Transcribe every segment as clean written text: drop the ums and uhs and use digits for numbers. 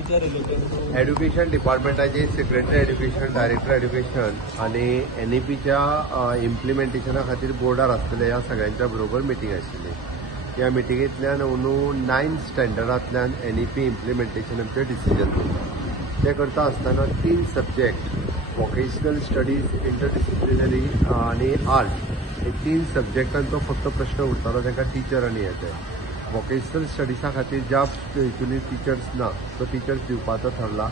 NEP related education डिपार्टमेंटाचे secretary education, director education आणि NEPच्या इम्प्लिमेंटेशना खातीर बोर्डार आसतले ह्या सगळ्यांच्या बरोबर मिटींग आशिल्ली. ह्या मिटींगेंतल्यान अंदू 9th स्टँडर्डांतल्यान NEP इम्प्लिमेंटेशनाचें डिसिजन करता. ते करता आसतना 3 सब्जेक्ट वोकेशनल स्टडीज, इंटरडिसिप्लिनरी आणि आर्ट हे 3 सब्जेक्टांचो फक्त प्रश्न उरतालो तांकां टीचर आनी येते. वोकेशनल स्टडीसा खातीर ज्या हितून टिचर्स ना तो टिचर्स दिवपाचो ठरला.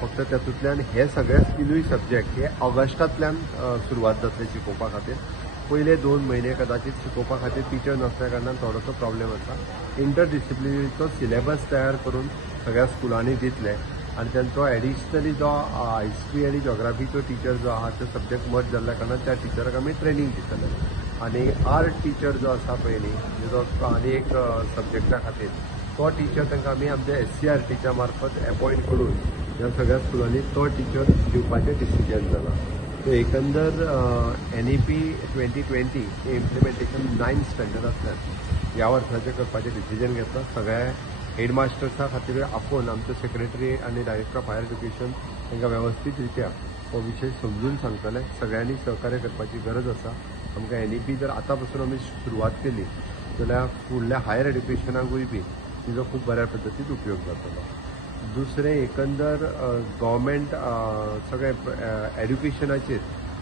फक्त तातूंतल्यान हे सगळे 3 सब्जेक्ट हे ऑगस्टांतल्यान सुरवात जातले शिकोवपा खातीर. पयले 2 म्हयने कदाचित शिकोवपा खातीर टीचर नसल्या कारणान थोडोसो प्रॉब्लेम आसा. इंटरडिसिप्लिनरीचो सिलेबस तयार करून सगळ्या स्कुलांनी दितले आणि त्यांचो एडिशनली जो हिस्ट्री आणि जॉग्राफीचो टीचर जो आहा तो सब्जेक्ट मर्ज जाल्ल्या कारणान त्या टिचराक आमी ट्रेनिंग दितले. आणि आर्ट टीचर जो आसा पळय न्ही जो आनी एक सब्जेक्टा खातीर तो टीचर तांकां आमी आमच्या SCRTच्या मार्फत अपॉयंट करून ह्या सगळ्या स्कुलांनी तो टीचर दिवपाचें डिसिजन जालां. सो एकंदर NEP 2020 हे इम्प्लिमेंटेशन 9th स्टँडर्डांतल्यान ह्या वर्साचें करपाचें डिसिजन घेतलां. सगळ्या हेडमास्टर्सा खातीर आपोवन आमचे सेक्रेटरी आणि डायरेक्टर ऑफ हायर एड्युकेशन तांकां वेवस्थीत रित्या हो विशय समजून सांगतले. सगळ्यांनी सहकार्य करपाची गरज आसा. आमकां NEP जर आतां पासून आमी सुरवात केली जाल्यार फुडल्या हायर एड्युकेशनाकूय बी तिजो खूब बऱ्या पद्दतीन उपयोग जातलो. दुसरें एकंदर गव्हर्मेंट सगळे एड्युकेशनाचेर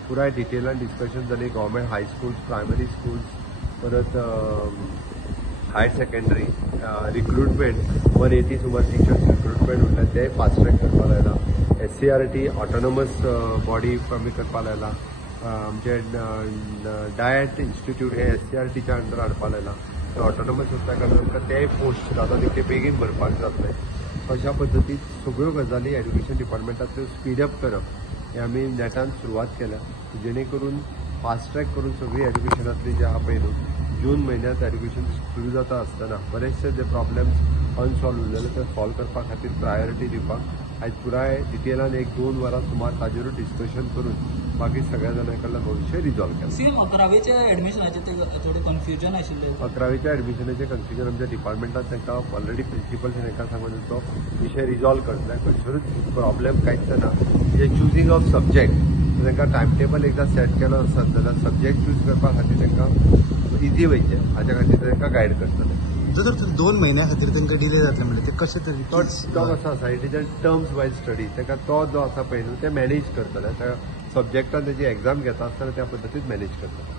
पुराय डिटेलान डिस्कशन जाली. गव्हर्मेंट हाय स्कूल्स, प्रायमरी स्कूल्स, परत हायर सेकंडरी रिक्रुटमेंट 180 सुमार टीचर्स रिक्रुटमेंट उरला ते फास्ट ट्रॅक करपा लायला. SCRT ऑटोनॉमस बॉडी आमी करपा लायला. आमचे डायट इन्स्टिट्यूट हे SCRTच्या अंडर हाडपा लायला. ऑटोनॉमस आसल्या कारणान आमकां तेय पोस्ट जाता तितले बेगीन भरपाक जातले. अशा पद्दतीन सगळ्यो गजाली एड्युकेशन डिपार्टमेंटाच्यो स्पीडअप करप हे आमी नेटान सुरवात केल्या जेणे करून फास्ट ट्रॅक करून सगळी एड्युकेशनांतली जे आहा पळय न्हू जून म्हयन्यांत एड्युकेशन सुरू जाता आसतना बरेचशे जे प्रॉब्लेम्स अनसॉल्व उरलेले ते सॉल्व करपा खातीर प्रायोरिटी दिवपाक आयज पुराय डिटेलान 1-2 वरां सुमार ताजेरूच डिस्कशन करून बाकी सगळ्या जाणां कडल्यान हो विशय रिजॉल्व केला. सेम 11वेच्या एडमिशनाचे थोडे कन्फ्युजन आशिल्ले. 11वेच्या एडमिशनाचे कन्फ्युजन आमच्या डिपार्टमेंटान तांकां ऑलरेडी प्रिन्सिपल तांकां सांगून तो विशय रिजॉल्व करतले. खंयसरूच प्रॉब्लेम कांयच ना. जे चुजींग ऑफ सब्जेक्ट तांकां टायम टेबल एकदां सेट केलो आसत जाल्यार सब्जेक्ट चूज करपा खातीर तांकां इजी वयचे हाच्या खातीर तांकां गायड करतले. जर 2 महिन्या खातीर तांकां डिले जातले म्हणजे ते कशे तरी तो कसो आसा it is a terms wise study. ताका तो जो आसा पळय न्हू ते मॅनेज करतले. सब्जेक्टान तेजी एक्झाम घेता आसतना त्या पद्दतीन मॅनेज करतले.